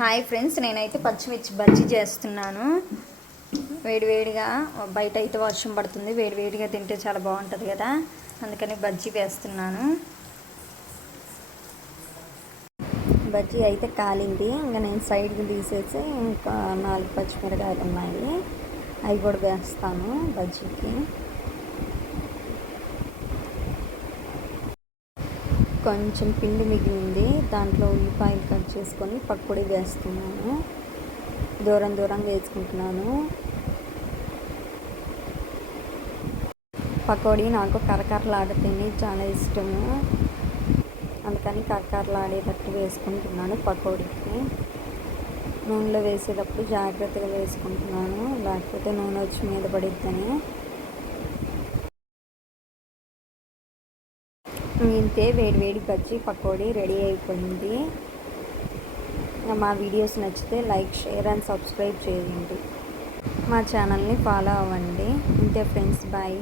Hi friends, నేనైతే పచ్చిమిర్చి బజ్జీ చేస్తున్నాను. వేడివేడిగా బయట అయితే వర్షం పడుతుంది, వేడివేడిగా తింటే చాలా బాగుంటుంది కదా, అందుకని బజ్జీ వేస్తున్నాను. బజ్జీ అయితే కాలింది, ఇంకా నేను సైడ్కి తీసేసి ఇంకా 4 పచ్చిమిరకాయలు ఉన్నాయి, అవి కూడా వేస్తాను బజ్జీకి. కొంచెం పిండి మిగిలింది, దాంట్లో ఉల్లిపాయలు కట్ చేసుకొని పకోడీ వేస్తున్నాను. దూరంగా వేసుకుంటున్నాను. పకోడీ నాకు కరకరలాడితేనే చాలా ఇష్టము, అందుకని కరకరలాడేటట్టు వేసుకుంటున్నాను. పకోడీకి నూనెలో వేసేటప్పుడు జాగ్రత్తగా వేసుకుంటున్నాను, లేకపోతే నూనె వచ్చి మీద పడిద్దని. ఇంతే, వేడివేడి బజ్జీ పకోడీ రెడీ అయిపోయింది. మా వీడియోస్ నచ్చితే లైక్, షేర్ అండ్ సబ్స్క్రైబ్ చేయండి. మా ఛానల్ని ఫాలో అవ్వండి. ఇంతే ఫ్రెండ్స్, బాయ్.